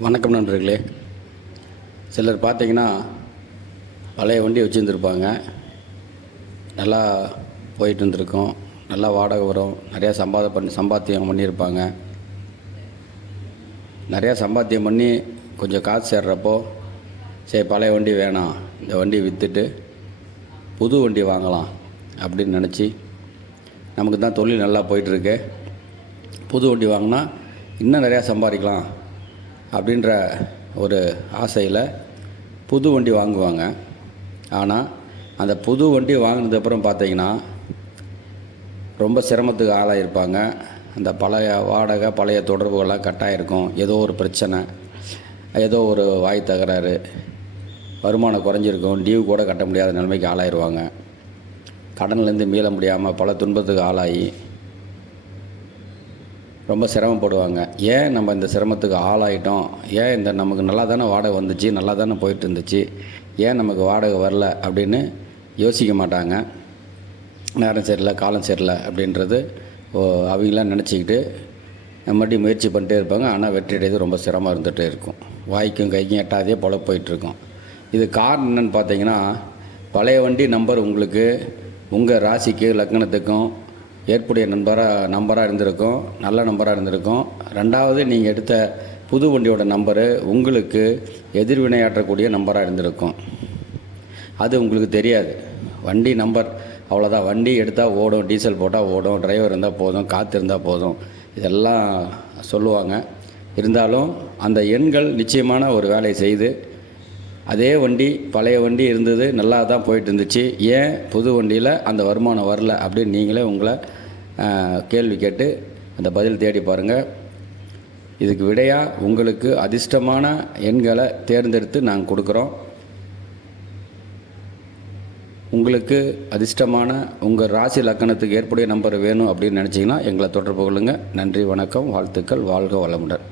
வணக்கம் நண்பர்களே. சிலர் பார்த்தீங்கன்னா பழைய வண்டி வச்சுருந்துருப்பாங்க. நல்லா போயிட்டு இருந்திருக்கும், நல்லா வாடகை வரும், நிறையா சம்பாத்தியம் பண்ணியிருப்பாங்க. நிறையா சம்பாத்தியம் பண்ணி கொஞ்சம் காசு சேர்றப்போ சரி பழைய வண்டி வேணாம், இந்த வண்டியை விற்றுட்டு புது வண்டி வாங்கலாம் அப்படின்னு நினச்சி, நமக்கு தான் தொழில் நல்லா போயிட்டுருக்கு, புது வண்டி வாங்கினா இன்னும் நிறையா சம்பாதிக்கலாம் அப்படின்ற ஒரு ஆசையில் புது வண்டி வாங்குவாங்க. ஆனால் அந்த புது வண்டி வாங்கினதுக்கப்புறம் பார்த்தீங்கன்னா ரொம்ப சிரமத்துக்கு ஆளாயிருப்பாங்க. அந்த பழைய வாடகை, பழைய தொடர்புகள்லாம் கட்டாயிருக்கும். ஏதோ ஒரு பிரச்சனை, ஏதோ ஒரு வாய் தகராறு, வருமானம் குறைஞ்சிருக்கும், டியூ கூட கட்ட முடியாத நிலைமைக்கு ஆளாயிருவாங்க. கடன்லேருந்து மீள முடியாமல் பல துன்பத்துக்கு ஆளாகி ரொம்ப சிரமப்படுவாங்க. ஏன் நம்ம இந்த சிரமத்துக்கு ஆளாயிட்டோம், ஏன் இந்த நமக்கு நல்லா தானே வாடகை வந்துச்சு, நல்லா தானே போயிட்டு இருந்துச்சு, ஏன் நமக்கு வாடகை வரல அப்படின்னு யோசிக்க மாட்டாங்க. நேரம் சரியில்லை, காலம் சரியில்லை அப்படின்றது அவங்களாம் நினச்சிக்கிட்டு மறுபடியும் முயற்சி பண்ணிட்டே இருப்பாங்க. ஆனால் வெற்றி அடைவது ரொம்ப சிரமம் இருந்துகிட்டே இருக்கும். வாய்க்கும் கைக்கும் எட்டாதே போல போயிட்டுருக்கும். இது காரணம் என்னென்னு பார்த்தீங்கன்னா, பழைய வண்டி நம்பர் உங்களுக்கு உங்கள் ராசிக்கு லக்னத்துக்கும் ஏற்புடைய நம்பராக இருந்திருக்கும், நல்ல நம்பராக இருந்திருக்கும். ரெண்டாவது, நீங்கள் எடுத்த புது வண்டியோட நம்பரு உங்களுக்கு எதிர்வினையாற்றக்கூடிய நம்பராக இருந்திருக்கும். அது உங்களுக்கு தெரியாது. வண்டி நம்பர் அவ்வளோதான். வண்டி எடுத்தால் ஓடும், டீசல் போட்டால் ஓடும், டிரைவர் இருந்தால் போதும், காற்று இருந்தால் போதும், இதெல்லாம் சொல்லுவாங்க. இருந்தாலும் அந்த எண்கள் நிச்சயமான ஒரு வேலையை செய்து, அதே வண்டி பழைய வண்டி இருந்தது, நல்லா தான் போயிட்டு இருந்துச்சு, ஏன் புது வண்டியில் அந்த வருமானம் வரல அப்படின்னு நீங்களே உங்களை கேள்வி கேட்டு அந்த பதில் தேடி பாருங்கள். இதுக்கு விடையாக உங்களுக்கு அதிர்ஷ்டமான எண்களை தேர்ந்தெடுத்து நாங்கள் கொடுக்குறோம். உங்களுக்கு அதிர்ஷ்டமான உங்கள் ராசி லக்கணத்துக்கு ஏற்புடைய நம்பர் வேணும் அப்படின்னு நினச்சிங்கன்னா எங்களை தொடர்பு கொள்ளுங்கள். நன்றி, வணக்கம், வாழ்த்துக்கள், வாழ்க வளமுடன்.